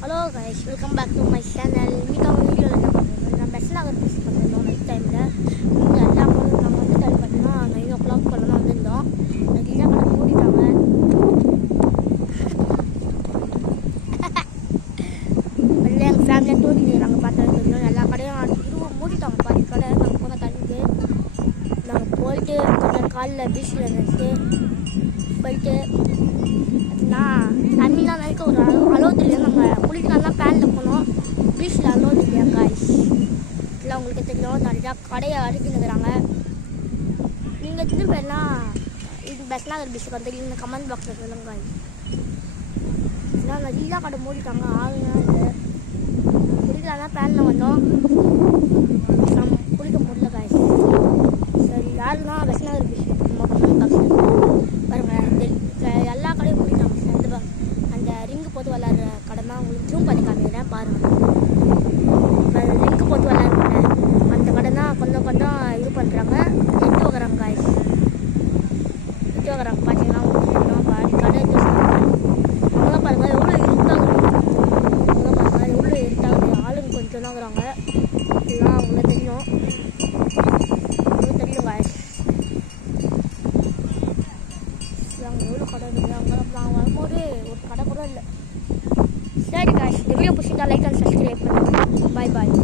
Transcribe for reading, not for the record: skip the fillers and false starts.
Hello guys, welcome back to my channel. இன்றைக்கி அவங்க வீடியோவில் என்ன பண்ணுறோம், நான் பஸ் நகர் பஸ் பண்ணியிருந்தோம் நைட் டைமில். இங்கே எல்லா பொருளும் நாங்கள் வந்து டைம் பார்த்தீங்கன்னா 9 o'clock போல தான் வந்திருந்தோம். நிறைய கடை மூடிட்டாங்க. வெளில எங்கள் ஃபேமிலியாக தூக்கிடுறாங்க. பார்த்தா தெரியும், எல்லா கடையும் இதுவும் மூடிட்டாங்க. பாதி கடை நாங்கள் போன டைமுக்கு நாங்கள் போயிட்டு கொஞ்சம் காலில் பீச்சில் இருந்துச்சு போயிட்டு நான் தண்ணிலாம் நினைக்க ஒரு அளவு தெரியும். நாங்கள் குளிக்கலாம் பேனில் போனோம். பீச்சில் அளவு தெரியும் காய்ஸ். இல்லை உங்களுக்கு தெரியும், நிறையா கடையை அடிக்கினுங்கிறாங்க. நீங்கள் திரும்ப பேர்லாம் இது பஸ் நகர் பீச்சுக்கு வந்து இந்த கமெண்ட் பாக்ஸில் சொல்லுங்க காய்ஸ். எல்லாம் நிறையா கடை மூடிட்டாங்க. ஆளுங்க இல்லை குளிக்கலாம் பேனில் வந்தோம். நம்ம குளிக்க முடியல காய்ஸ். சரி, யாருன்னா பஸ் நகர் பீச் நம்ம கமெண்ட் பாக்ஸில் பாருங்கள். எல்லா கடையும் மூடிட்டாங்க. அந்த ரிங்கு போட்டு விளாட்ற கடை தான் உங்களுக்கு ஜூம் பண்ணி காமிக்கிறேன் பாருங்கள். ரிங்கு போட்டு விளாட்றாங்க அந்த கடை தான் கொஞ்சம் கொஞ்சம் இது பண்ணுறாங்க. எட்டு வைக்கிறாங்க காய்ஸ், எட்டு வைக்கிறாங்க. பார்த்தீங்கன்னா உங்களுக்கு கடை எட்டு அங்கெல்லாம் பாருங்கள் எவ்வளோ இருட்டாகுது. அங்கெல்லாம் பாருங்கள் எவ்வளோ இருட்டாகுது. ஆளுங்க கொஞ்சம் தான் இருக்கிறாங்க. இதெல்லாம் அவங்களுக்கு தெரியும், அவங்களுக்கு தெரியும் காய்ஸ். அங்கே எவ்வளோ கடை இருக்குது. அங்கெல்லாம் நான் வரும்போது ஒரு கடை கூட இல்லை. சரி காய்ஸ், இந்த வீடியோ பிடிச்சிருந்தா லைக் அண்ட் சப்ஸ்கிரைப் பண்ணுங்கள். பாய் பாய்.